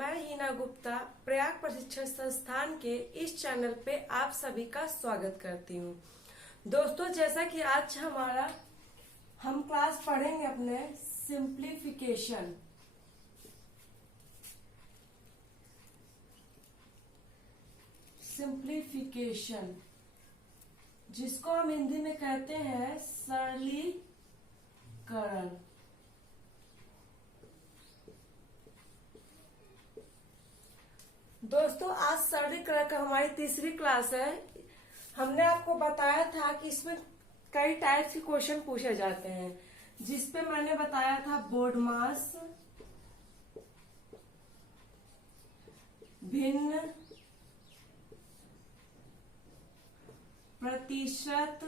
मैं हिना गुप्ता प्रयाग प्रशिक्षण संस्थान के इस चैनल पे आप सभी का स्वागत करती हूँ। दोस्तों, जैसा कि आज हम क्लास पढ़ेंगे अपने सिंप्लीफिकेशन, जिसको हम हिंदी में कहते हैं सरलीकरण। दोस्तों, आज सरलीकरण का हमारी तीसरी क्लास है। हमने आपको बताया था कि इसमें कई टाइप्स के क्वेश्चन पूछे जाते हैं, जिसपे मैंने बताया था बोर्ड मास, भिन्न, प्रतिशत,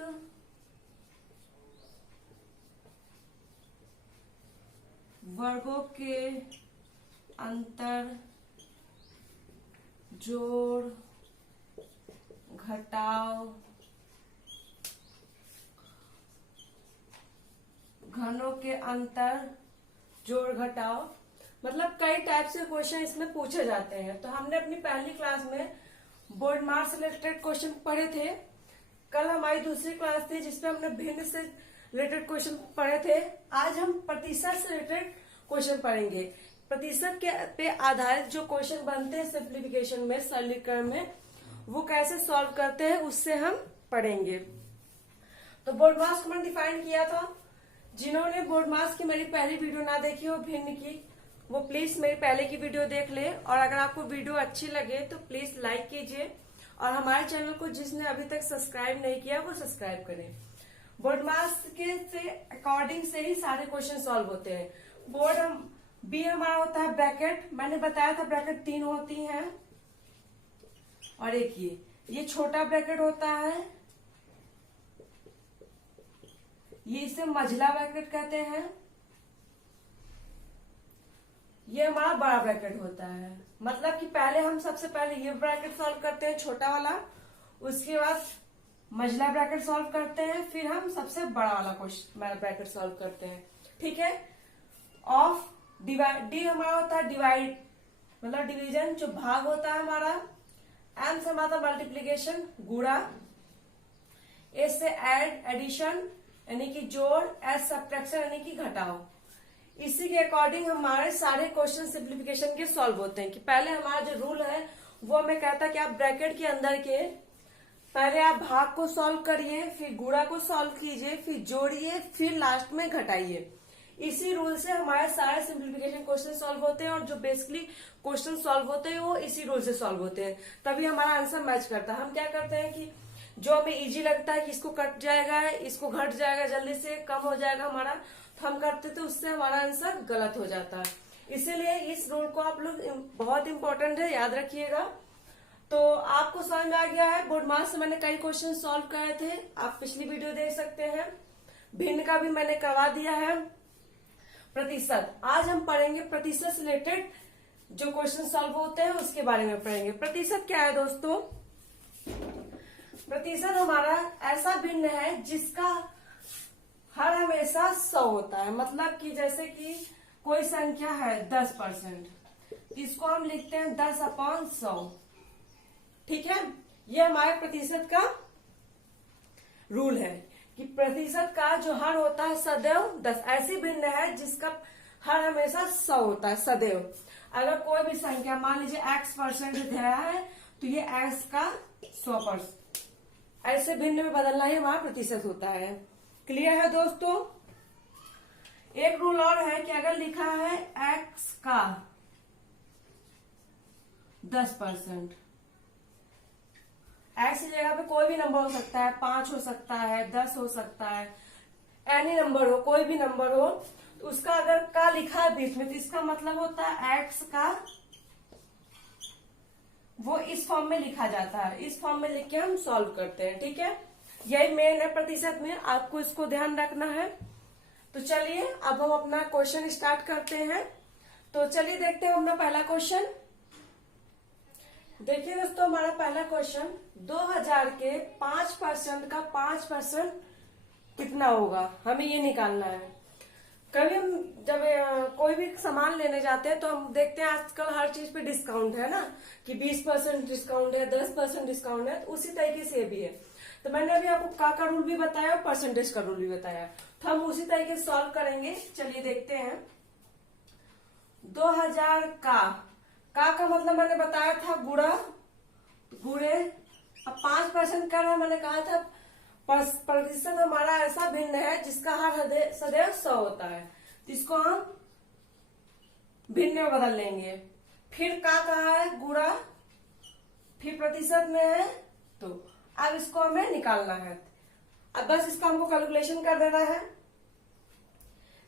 वर्गों के अंतर, जोड़ घटाव, घनों के अंतर, जोड़ घटाव, मतलब कई टाइप से क्वेश्चन इसमें पूछे जाते हैं। तो हमने अपनी पहली क्लास में बोर्ड मास से रिलेटेड क्वेश्चन पढ़े थे। कल हमारी दूसरी क्लास थी जिसमें हमने भिन्न से रिलेटेड क्वेश्चन पढ़े थे। आज हम प्रतिशत से रिलेटेड क्वेश्चन पढ़ेंगे। प्रतिशत के पे आधारित जो क्वेश्चन बनते हैं सिंप्लीफिकेशन में, सरलीकरण में, वो कैसे सॉल्व करते हैं उससे हम पढ़ेंगे। तो बोर्ड मास को मैंने डिफाइन किया था। जिन्होंने बोर्ड मास की मेरी पहली वीडियो ना देखी हो भिन्न की, वो प्लीज मेरी पहले की वीडियो देख ले। और अगर आपको वीडियो अच्छी लगे तो प्लीज लाइक कीजिए, और हमारे चैनल को जिसने अभी तक सब्सक्राइब नहीं किया वो सब्सक्राइब करें। बोर्ड मास के से अकॉर्डिंग से ही सारे क्वेश्चन सॉल्व होते हैं। बोर्ड बी हमारा होता है ब्रैकेट। मैंने बताया था ब्रैकेट 3 होती हैं, और एक ये छोटा ब्रैकेट होता है, ये इसे मझला ब्रैकेट कहते हैं। ये हमारा बड़ा ब्रैकेट होता है। मतलब कि पहले हम सबसे पहले ये ब्रैकेट सॉल्व करते हैं, छोटा वाला, उसके बाद मझला ब्रैकेट सॉल्व करते हैं, फिर हम सबसे बड़ा वाला क्वेश्चन ब्रैकेट सॉल्व करते हैं। ठीक है। ऑफ डिवाइड, डी हमारा होता है डिवाइड, मतलब डिवीजन, जो भाग होता है हमारा। एम से हमारा मल्टीप्लीकेशन, गुणा। ए से ऐड, एडिशन यानी कि जोड़। एस सब्ट्रैक्शन यानी कि घटाव। इसी के अकॉर्डिंग हमारे सारे क्वेश्चन सिंप्लीफिकेशन के सॉल्व होते हैं। कि पहले हमारा जो रूल है वो हमें कहता है कि आप ब्रैकेट के अंदर के पहले आप भाग को सॉल्व करिए, फिर गुणा को सॉल्व कीजिए, फिर जोड़िए, फिर लास्ट में घटाइए। इसी रूल से हमारे सारे सिंप्लीफिकेशन क्वेश्चन सॉल्व होते हैं, और जो बेसिकली क्वेश्चन सॉल्व होते हैं वो इसी रूल से सॉल्व होते हैं। तभी हमारा आंसर मैच करता है। हम क्या करते हैं कि जो हमें इजी लगता है कि इसको कट जाएगा, इसको घट जाएगा, जल्दी से कम हो जाएगा हमारा, तो हम करते थे, उससे हमारा आंसर गलत हो जाता है। इसीलिए इस रूल को आप लोग बहुत इंपॉर्टेंट है, याद रखिएगा। तो आपको समझ में आ गया है। बोर्ड मास से मैंने कई क्वेश्चन सॉल्व करे थे, आप पिछली वीडियो देख सकते हैं। भिन्न का भी मैंने करवा दिया है। प्रतिशत, आज हम पढ़ेंगे प्रतिशत से रिलेटेड जो क्वेश्चन सॉल्व होते हैं उसके बारे में पढ़ेंगे। प्रतिशत क्या है दोस्तों? प्रतिशत हमारा ऐसा भिन्न है जिसका हर हमेशा 100 होता है। मतलब कि जैसे कि कोई संख्या है 10%, इसको हम लिखते हैं 10/100। ठीक है। ये हमारे प्रतिशत का रूल है कि प्रतिशत का जो हर होता है सदैव 10। ऐसी भिन्न है जिसका हर हमेशा 100 होता है सदैव। अगर कोई भी संख्या मान लीजिए x% दिया है तो ये x का 100%, ऐसे भिन्न में बदलना ही हमारा प्रतिशत होता है। क्लियर है दोस्तों? एक रूल और है कि अगर लिखा है x का 10%, x की जगह पे कोई भी नंबर हो सकता है, 5 हो सकता है, 10 हो सकता है, एनी नंबर हो, कोई भी नंबर हो, तो उसका अगर का लिखा है बीच में तो इसका मतलब होता है x का, वो इस फॉर्म में लिखा जाता है। इस फॉर्म में लिख के हम सॉल्व करते हैं। ठीक है। यही मेन है प्रतिशत में, आपको इसको ध्यान रखना है। तो चलिए अब हम अपना क्वेश्चन स्टार्ट करते हैं। तो चलिए देखते हैं अपना पहला क्वेश्चन। देखिए दोस्तों, हमारा पहला क्वेश्चन, 2000 के 5% का 5% कितना होगा, हमें ये निकालना है। कभी हम जब कोई भी सामान लेने जाते हैं तो हम देखते हैं आजकल हर चीज पे डिस्काउंट है ना, कि 20% डिस्काउंट है, 10% डिस्काउंट है, तो उसी तरीके से भी है। तो मैंने अभी आपको का रूल भी बताया और परसेंटेज का रूल भी बताया, तो हम उसी तरीके से सॉल्व करेंगे। चलिए देखते हैं। 2000 का मतलब मैंने बताया था गुणा गुणे, अब 5% का ना मैंने कहा था प्रतिशत हमारा ऐसा भिन्न है जिसका हर सदैव 100 होता है, तो इसको हम भिन्न में बदल लेंगे। फिर का कहा है गुणा, फिर प्रतिशत में है, तो अब इसको हमें निकालना है। अब बस इसका हमको कैलकुलेशन कर देना है।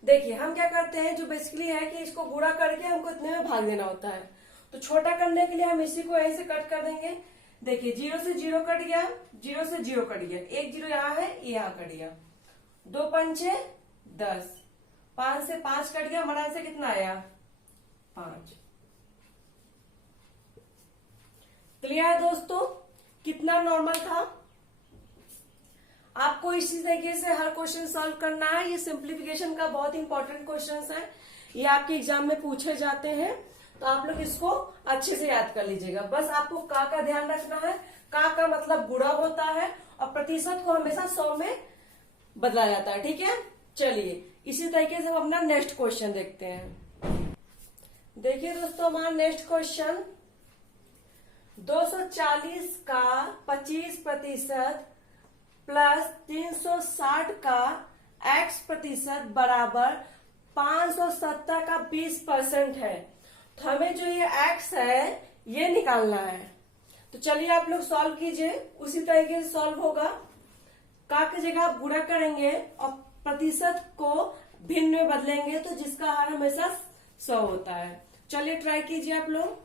देखिए हम क्या करते हैं, जो बेसिकली है कि इसको गुणा करके हमको इतने में भाग देना होता है, तो छोटा करने के लिए हम इसी को यहीं से कट कर देंगे। देखिए 0 से 0 कट गया, 0 से 0 कट गया, 1 0 यहाँ है, यहाँ कट गया, 2 पंचे 10, 5 से 5 कट गया, हमारा आंसर कितना आया 5। क्लियर है दोस्तों, कितना नॉर्मल था। आपको इसी तरीके से हर क्वेश्चन सॉल्व करना है। ये सिंप्लीफिकेशन का बहुत इंपॉर्टेंट क्वेश्चन है, ये आपके एग्जाम में पूछे जाते हैं, तो आप लोग इसको अच्छे से याद कर लीजिएगा। बस आपको का ध्यान रखना है। का मतलब गुणा होता है और प्रतिशत को हमेशा 100 में बदला जाता है, ठीक है। चलिए इसी तरीके से हम अपना नेक्स्ट क्वेश्चन देखते हैं। देखिए दोस्तों हमारा नेक्स्ट क्वेश्चन, 240 का 25% प्लस 360 का x% बराबर 570 का 20% है। तो हमें जो ये x है ये निकालना है। तो चलिए आप लोग सॉल्व कीजिए, उसी तरीके से सॉल्व होगा। का की जगह आप गुणा करेंगे और प्रतिशत को भिन्न में बदलेंगे, तो जिसका हर हमेशा 100 होता है। चलिए ट्राई कीजिए आप लोग।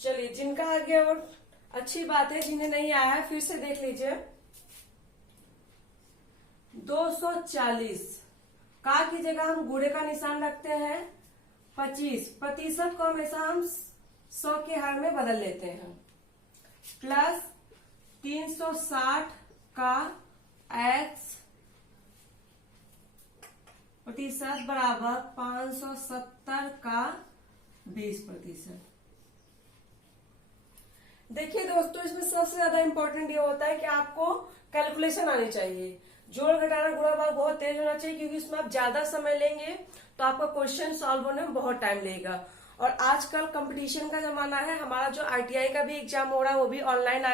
चलिए जिनका आ गया और अच्छी बात है, जिन्हें नहीं आया है फिर से देख लीजिए। 240 का की जगह हम गुणे का निशान रखते हैं, 25 प्रतिशत को हमेशा हम 100 के हर में बदल लेते हैं, प्लस 360 का x% बराबर 570 का 20%। देखिए दोस्तों इसमें सबसे ज्यादा इंपॉर्टेंट ये होता है कि आपको कैलकुलेशन आनी चाहिए। जोड़ घटाना गुणा भाग बहुत तेज होना चाहिए, क्योंकि इसमें आप ज्यादा समय लेंगे तो आपका क्वेश्चन सॉल्व होने में बहुत टाइम लगेगा। और आजकल कंपटीशन का जमाना है, हमारा जो ITI का भी एग्जाम हो रहा है वो भी ऑनलाइन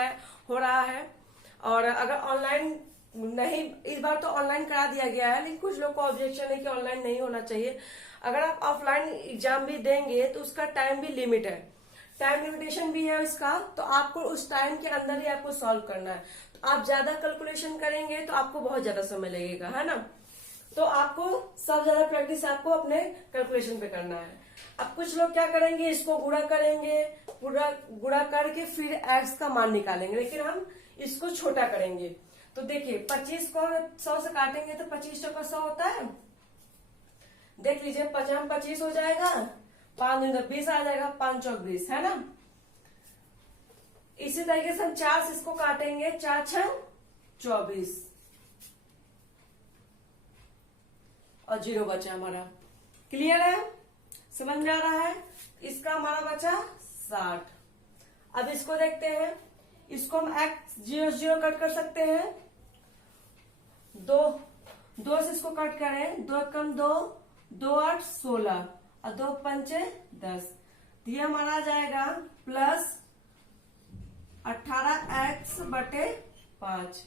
हो रहा है। और अगर ऑनलाइन नहीं, इस बार तो ऑनलाइन करा दिया गया है, लेकिन कुछ लोग को ऑब्जेक्शन है कि ऑनलाइन नहीं होना चाहिए। अगर आप ऑफलाइन एग्जाम भी देंगे तो उसका टाइम भी लिमिट है, टाइम लिमिटेशन भी है इसका, तो आपको उस टाइम के अंदर ही आपको सॉल्व करना है। तो आप ज्यादा कैलकुलेशन करेंगे तो आपको बहुत ज्यादा समय लगेगा, है ना। तो आपको सब ज्यादा प्रैक्टिस आपको अपने कैलकुलेशन पे करना है। अब कुछ लोग क्या करेंगे, इसको गुणा करेंगे, गुणा करके फिर एक्स का मान निकालेंगे, लेकिन हम इसको छोटा करेंगे। तो देखिए 25 को 100 से काटेंगे तो 25 चौका 100 होता है। देख लीजिए 25 हो जाएगा, 5 दूनी 20 आ जाएगा, 5 चौक 20, है ना। इसी तरीके से हम 4 से इसको काटेंगे, 4 6 24 और 0 बचा हमारा। क्लियर है, समझ में आ रहा है। इसका हमारा बचा 60। अब इसको देखते हैं, इसको हम x 0 0 कट कर सकते हैं, 2 से इसको कट करें, 2 कम 2, 2 8 16 और 2 पंचे 10, तो ये हमारा आ जाएगा प्लस 18x/5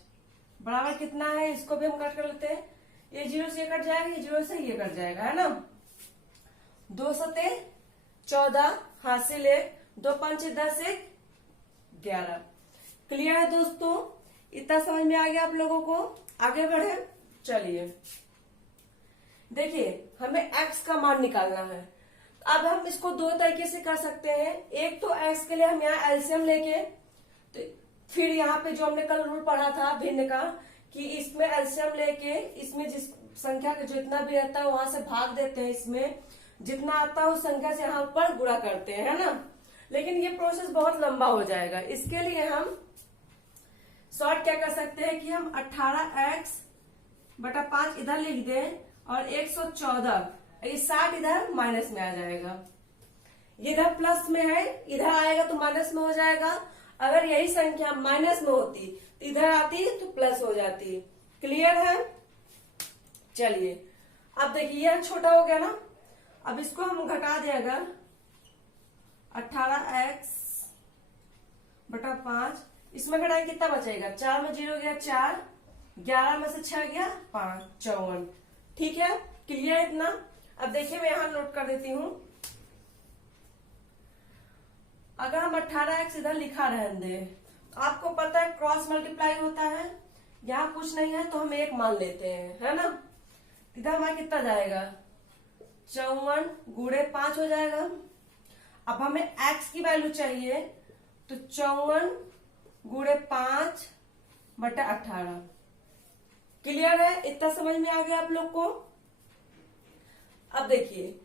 बराबर कितना है, इसको भी हम कट कर लेते हैं। ये 0 से ये कट जाएगा, ये 0 से ये कट जाएगा, है ना। 2 सते 14, हाथ से ले, 2 पंचे 10 1 11। क्लियर है दोस्तों, इतना समझ में आ गया आप लोगों को। आगे बढ़े, चलिए देखिए हमें x का मान निकालना है। अब हम इसको दो तरीके से कर सकते हैं। एक तो x के लिए हम यहाँ एलसीएम लेके, तो फिर यहाँ पे जो हमने कल रूल पढ़ा था भिन्न का, कि इसमें एलसीएम लेके इसमें जिस संख्या का जितना भी रहता है वहां से भाग देते हैं इसमें, जितना आता है उस संख्या से यहाँ पर गुणा करते हैं, है ना। लेकिन ये प्रोसेस बहुत लंबा हो जाएगा। इसके लिए हम शॉर्ट क्या कर सकते हैं कि हम 18x/5 इधर लिख दें और 114, ये 60 इधर माइनस में आ जाएगा। ये इधर प्लस में है, इधर आएगा तो माइनस में हो जाएगा। अगर यही संख्या माइनस में होती तो इधर आती तो प्लस हो जाती। क्लियर है? चलिए अब देखिए यह छोटा हो गया ना, अब इसको हम घटा दें। अगर 18x/5 इसमें घटाएं कितना बचेगा? 4 में 0 गया 4, 11 में से 6 गया 5, 54। ठीक है, क्लियर इतना? अब देखिए मैं यहां नोट कर देती हूं। अगर हम 18x इधर लिखा रहने दें, आपको पता है क्रॉस मल्टीप्लाई होता है, यहाँ कुछ नहीं है तो हम 1 मान लेते हैं, है ना। इधर हमारा कितना जाएगा? 54 गुणे 5 हो जाएगा। अब हमें x की वैल्यू चाहिए तो 54 गुणे 5/18। क्लियर है? इतना समझ में आ गया आप लोग को? अब देखिए,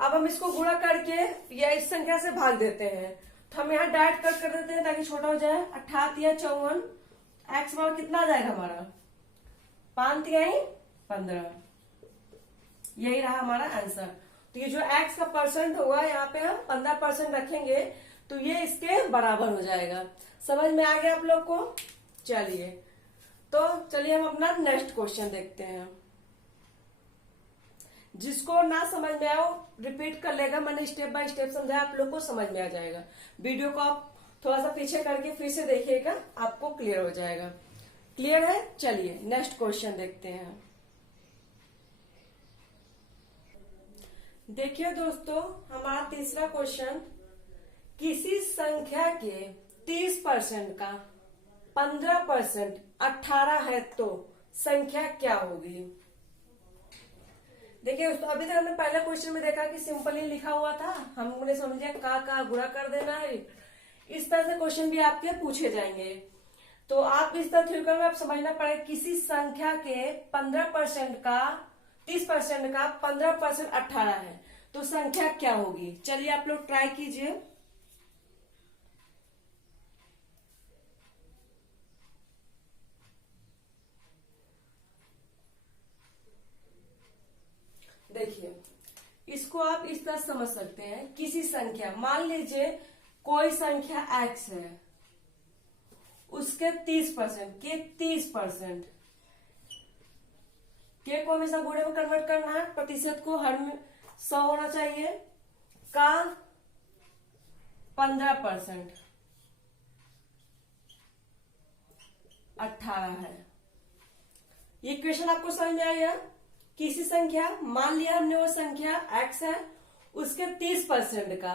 अब हम इसको गुणा करके या इस संख्या से भाग देते हैं, तो हम यहाँ डायरेक्ट कट कर देते हैं ताकि छोटा हो जाए। 18 या 54, एक्स बराबर कितना आ जाएगा हमारा? 5 या 15। यही रहा हमारा आंसर। तो ये जो एक्स का परसेंट होगा यहाँ पे हम 15% रखेंगे तो ये इसके बराबर हो जाएगा। समझ में आ गया आप लोग को? चलिए हम अपना नेक्स्ट क्वेश्चन देखते हैं। जिसको ना समझ में आओ रिपीट कर लेगा, मैंने स्टेप बाय स्टेप समझाया, आप लोग को समझ में आ जाएगा। वीडियो को आप थोड़ा सा पीछे करके फिर से देखिएगा, आपको क्लियर हो जाएगा। क्लियर है? चलिए नेक्स्ट क्वेश्चन देखते हैं। देखिए दोस्तों, हमारा तीसरा क्वेश्चन, किसी संख्या के 30% का 15% 18 है तो संख्या क्या होगी? देखिए दोस्तों, अभी तक हमने पहले क्वेश्चन में देखा कि सिंपल ही लिखा हुआ था, हमने समझा का गुणा कर देना है। इस तरह से क्वेश्चन भी आपके पूछे जाएंगे, तो आप इस तरह थ्योरी में आप समझना पड़ेगा। किसी संख्या के 15% का 30% का 15% 18 है तो संख्या क्या होगी? चलिए आप लोग ट्राई कीजिए। देखिए, इसको आप इस तरह समझ सकते हैं। किसी संख्या, मान लीजिए कोई संख्या x है, उसके 30% के 30% के को हमेशा गुणे में कन्वर्ट करना है, प्रतिशत को हर में 100 होना चाहिए, का 15% 18 है। ये क्वेश्चन आपको समझ में आया? किसी संख्या, मान लिया हमने वो संख्या x है, उसके 30% का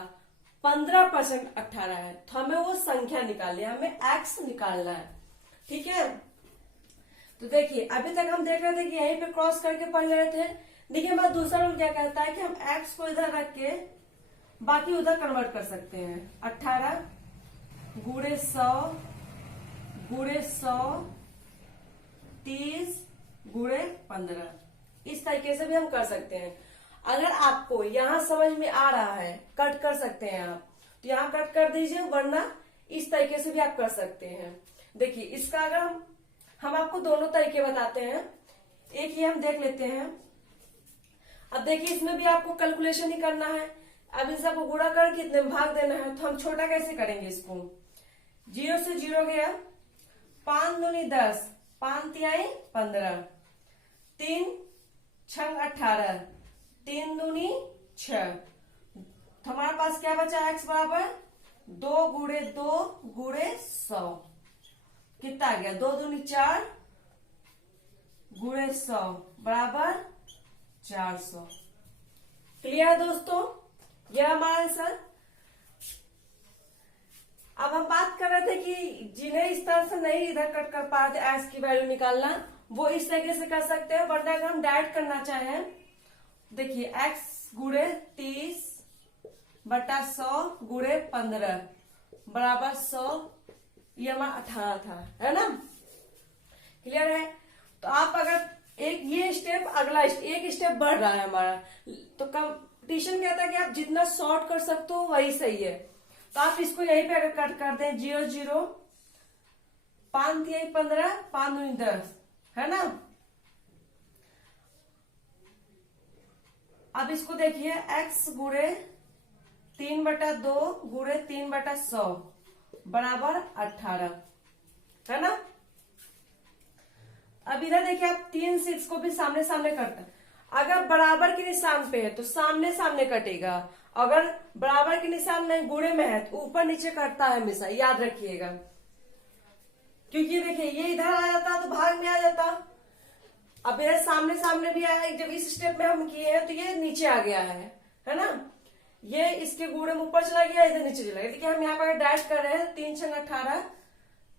15% 18 है, तो हमें वो संख्या निकालनी है, हमें x निकालना है। ठीक है, तो देखिए अभी तक हम देख रहे थे कि यहीं पे क्रॉस करके पढ़ रहे थे। देखिए हमारा दूसरा रूल क्या कहता है कि हम x को इधर रख के बाकी उधर कन्वर्ट कर सकते हैं। 18 गुणे 100 30 गुणे 15, इस तरीके से भी हम कर सकते हैं। अगर आपको यहां समझ में आ रहा है, कट कर सकते हैं आप, तो यहां कट कर दीजिए, वरना इस तरीके से भी आप कर सकते हैं। देखिए इसका अगर हम आपको दोनों तरीके बताते हैं, एक ये हम देख लेते हैं। अब देखिए इसमें भी आपको कैलकुलेशन ही करना है। अब इन सबको गुणा करके इतने में भाग देना है, तो हम छोटा कैसे करेंगे इसको? 0 से 0 गया, 5 दूनी 10, 5 तिहाई 15, 3 6 18, 3 दूनी 6, तो हमारे पास क्या बचा? x बराबर 2 गुणे 2 गुणे 100, कितना आ गया? 2 दूनी 4 गुणे 100 बराबर 400। क्लियर है दोस्तों? यह हमारा आंसर। अब हम बात कर रहे थे कि जिन्हें इस तरह से नहीं इधर कट कर पा रहे थे एक्स की वैल्यू निकालना, वो इस तरीके से कर सकते हैं। वरना अगर हम डायरेक्ट करना चाहें, देखिए x गुणे 30/100 गुणे 15 बराबर 100, ये हमारा 18 था, है ना। क्लियर है? तो आप अगर एक ये स्टेप, अगला एक स्टेप बढ़ रहा है हमारा, तो कम कंपटीशन कहता है कि आप जितना शॉर्ट कर सकते हो वही सही है। तो आप इसको यहीं पे अगर कट कर दें 0 0 5 3 15 5 9 10 है ना। अब इसको देखिए x गुणे 3/2 गुणे 3/100 बराबर 18 है ना। अब इधर देखिए आप 3 से इसको भी सामने सामने करता है। अगर बराबर के निशान पे है तो सामने सामने कटेगा, अगर बराबर के निशान में गुणे में है तो ऊपर नीचे कटता है हमेशा, याद रखिएगा। क्योंकि देखिए ये इधर आ जाता तो भाग में आ जाता, अब इधर सामने सामने भी आया। जब इस स्टेप में हम किए हैं तो ये नीचे आ गया है ना। ये इसके गुणे में ऊपर चला गया, इधर नीचे चला गया। देखिए हम यहाँ पर डायरेक्ट कर रहे हैं 3 6 18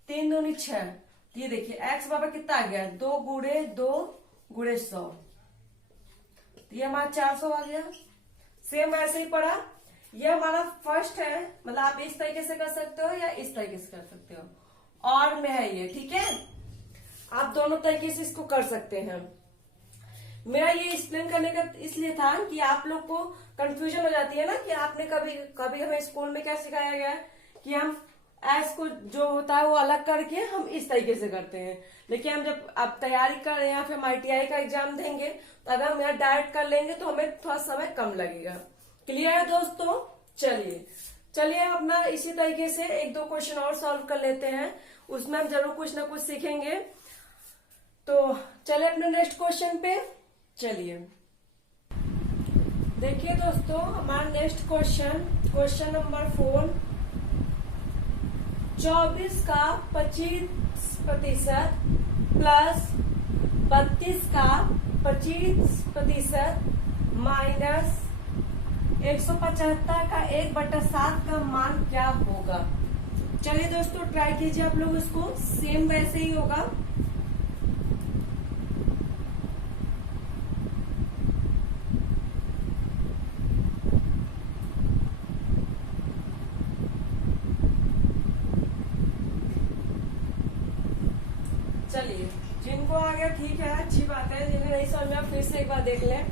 3 2 6। ये देखिए x बराबर कितना आ गया 2 गुणे 2 गुणे 100, ये हमारा 400 आ गया। सेम वैसे ही पड़ा। ये हमारा फर्स्ट है, मतलब आप इस तरीके से कर सकते हो या इस तरीके से कर सकते हो, और में है ये, ठीक है। आप दोनों तरीके से इसको कर सकते हैं। मेरा ये एक्सप्लेन करने का इसलिए था कि आप लोग को कंफ्यूजन हो जाती है ना, कि आपने कभी हमें स्कूल में क्या सिखाया गया है कि हम एस को जो होता है वो अलग करके हम इस तरीके से करते हैं। लेकिन हम जब आप तैयारी कर रहे हैं या फिर हम ITI का एग्जाम देंगे तो अगर हम यहाँ डायरेक्ट कर लेंगे तो हमें थोड़ा समय कम लगेगा। क्लियर है दोस्तों। चलिए हम अपना इसी तरीके से 1-2 क्वेश्चन और सॉल्व कर लेते हैं, उसमें हम जरूर कुछ ना कुछ सीखेंगे। तो चलिए अपने नेक्स्ट क्वेश्चन पे चलिए। देखिए दोस्तों हमारा नेक्स्ट क्वेश्चन नंबर 4, 24 का 25% प्लस 32 का 25% माइनस 175 का 1/7 का मान क्या होगा। चलिए दोस्तों ट्राई कीजिए आप लोग इसको, सेम वैसे ही होगा। चलिए जिनको आ गया ठीक है, अच्छी बात है। जिन्हें नहीं समझ में फिर से एक बार देख लें।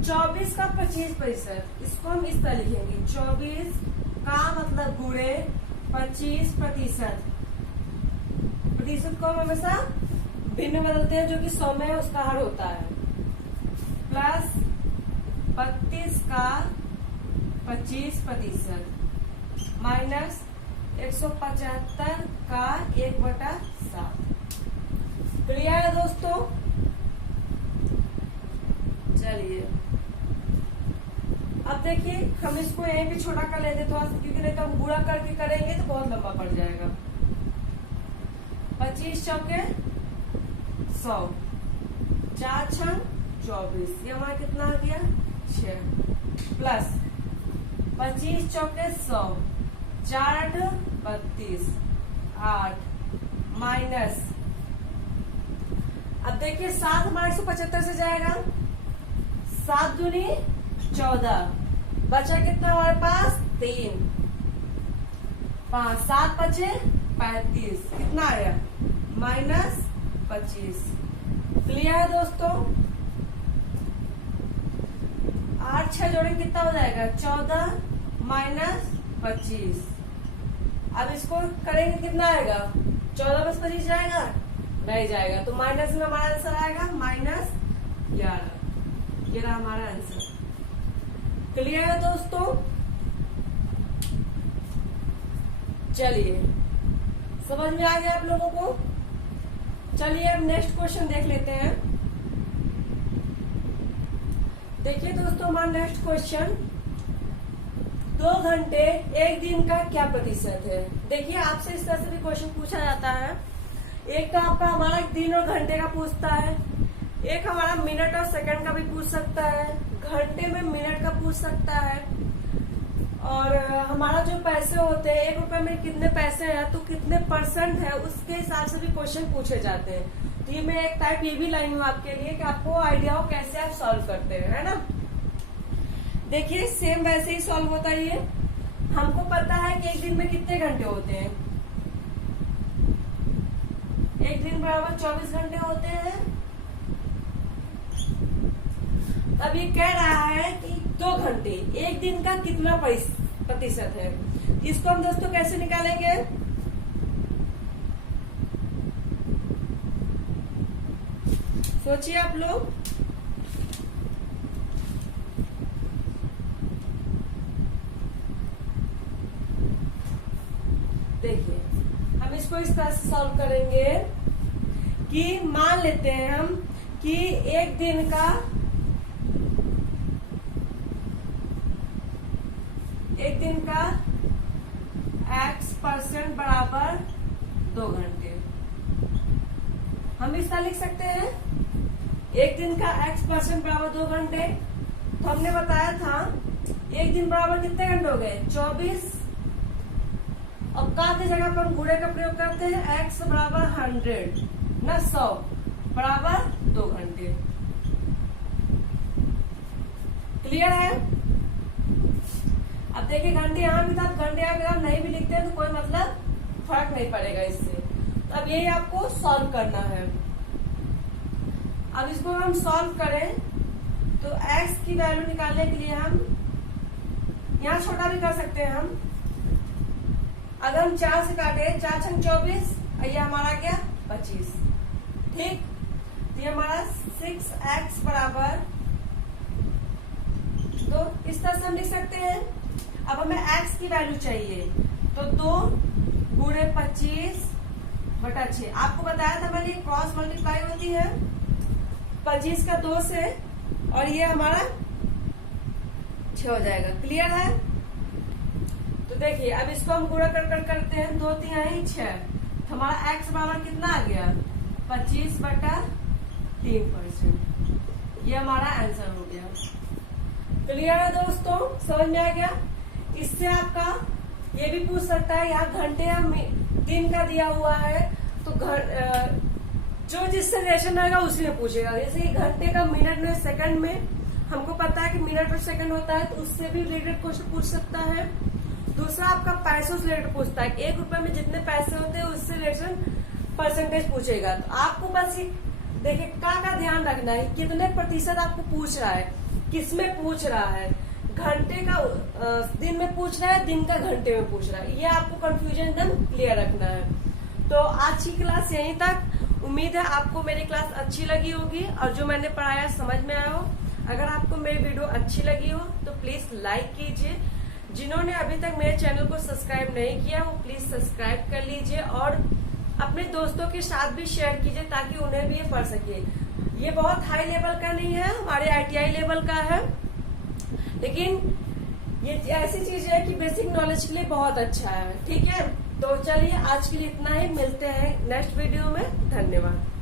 24 का 25%, इसको हम इस तरह लिखेंगे 24 का मतलब गुणे 25%। प्रतिशत को हम हमेशा भिन्न बदलते हैं, जो कि 100 में उसका हर होता है, प्लस 32 का 25% माइनस 175 का 1/7। क्लियर है दोस्तों। चलिए अब देखिए हम इसको यहीं पे छोटा कर लेते थोड़ा सा, क्योंकि नहीं तो हम गुणा करके करेंगे तो बहुत लंबा पड़ जाएगा। 25 चौके 100, 4 6 24, ये हमारा कितना आ गया 6, प्लस 25 चौके 100, 4 8 32 8 माइनस, अब देखिए 7 हमारे 175 से जाएगा, 7 दूनी 14, बचा कितना हमारे पास 3 5, 7 बचे 35, कितना आया माइनस 25। क्लियर है दोस्तों। 8 6 जोड़ेंगे कितना हो जाएगा 14 माइनस 25। अब इसको करेंगे कितना आएगा 14 + 25 जाएगा, नहीं जाएगा, तो माइनस में हमारा आंसर आएगा -11। ये रहा हमारा आंसर। क्लियर है दोस्तों। चलिए समझ में आ गया आप लोगों को। चलिए अब नेक्स्ट क्वेश्चन देख लेते हैं। देखिए दोस्तों हमारा नेक्स्ट क्वेश्चन, 2 घंटे 1 दिन का क्या प्रतिशत है। देखिए आपसे इस तरह से भी क्वेश्चन पूछा जाता है। एक तो आपका हमारा दिन और घंटे का पूछता है, एक हमारा मिनट और सेकंड का भी पूछ सकता है, घंटे में मिनट का पूछ सकता है, और हमारा जो पैसे होते हैं 1 रुपए में कितने पैसे हैं तो कितने % है उसके हिसाब से भी क्वेश्चन पूछे जाते हैं। तो ये मैं एक टाइप ये भी लाई हूँ आपके लिए कि आपको आइडिया हो कैसे आप सॉल्व करते हैं, है ना। देखिए सेम वैसे ही सॉल्व होता है ये। हमको पता है कि 1 दिन में कितने घंटे होते हैं, 1 दिन बराबर 24 घंटे होते हैं। अब ये कह रहा है कि 2 घंटे, एक दिन का कितना प्रतिशत है। इसको हम दोस्तों कैसे निकालेंगे? सोचिए आप लोग। देखिए, हम इसको इस तरह से सॉल्व करेंगे कि मान लेते हैं हम कि एक दिन का x% बराबर 2 घंटे। हम इस तरह लिख सकते हैं, एक दिन का x% बराबर 2 घंटे। तो हमने बताया था एक दिन बराबर कितने घंटे हो गए? 24। और का की जगह पर हम गुणे का प्रयोग करते हैं, x बराबर 100 न 100 बराबर 2 घंटे। क्लियर है? अब देखिए, घंटे यहाँ भी था, घंटे यहाँ भी, नहीं भी लिखते हैं तो कोई मतलब फर्क नहीं पड़ेगा इससे। तो अब यही आपको सॉल्व करना है। अब इसको हम सॉल्व करें तो x की वैल्यू निकालने के लिए हम यहाँ छोटा भी कर सकते हैं। हम अगर हम 4 से काटे, 4 छंग 24, ये हमारा क्या 25। ठीक, तो ये हमारा 6x बराबर 2, इस तरह से हम लिख सकते हैं। अब हमें x की वैल्यू चाहिए, तो 2 गुणे 25/6। आपको बताया था मैंने, क्रॉस मल्टीप्लाई होती है 25 का 2 से, और ये हमारा 6 हो जाएगा। क्लियर है? तो देखिए, अब इसको हम गुणा कर करते हैं, 2 3 6, तो हमारा x बराबर कितना आ गया? 25/3%। ये हमारा आंसर हो गया। क्लियर है दोस्तों? समझ में आ गया? इससे आपका ये भी पूछ सकता है, यहाँ घंटे या दिन का दिया हुआ है, तो जो जिससे रिलेशन रहेगा उसी में पूछेगा। जैसे कि घंटे का मिनट में, सेकंड में, हमको पता है कि मिनट पर सेकंड होता है, तो उससे भी रिलेटेड क्वेश्चन पूछ सकता है। दूसरा आपका पैसों से रिलेटेड पूछता है, 1 रुपए में जितने पैसे होते हैं उससे रिलेटेड परसेंटेज पूछेगा। तो आपको बस देखिए का ध्यान रखना है, कितने प्रतिशत आपको पूछ रहा है, किसमें पूछ रहा है, घंटे का दिन में पूछ रहा है, दिन का घंटे में पूछ रहा है। ये आपको कंफ्यूजन एकदम क्लियर रखना है। तो आज की क्लास यहीं तक। उम्मीद है आपको मेरी क्लास अच्छी लगी होगी और जो मैंने पढ़ाया समझ में आया हो। अगर आपको मेरी वीडियो अच्छी लगी हो तो प्लीज लाइक कीजिए। जिन्होंने अभी तक मेरे चैनल को सब्सक्राइब नहीं किया वो प्लीज सब्सक्राइब कर लीजिए और अपने दोस्तों के साथ भी शेयर कीजिए ताकि उन्हें भी ये पढ़ सके। ये बहुत हाई लेवल का नहीं है, हमारे ITI लेवल का है, लेकिन ये ऐसी चीज है कि बेसिक नॉलेज के लिए बहुत अच्छा है। ठीक है, तो चलिए आज के लिए इतना ही, मिलते हैं नेक्स्ट वीडियो में। धन्यवाद।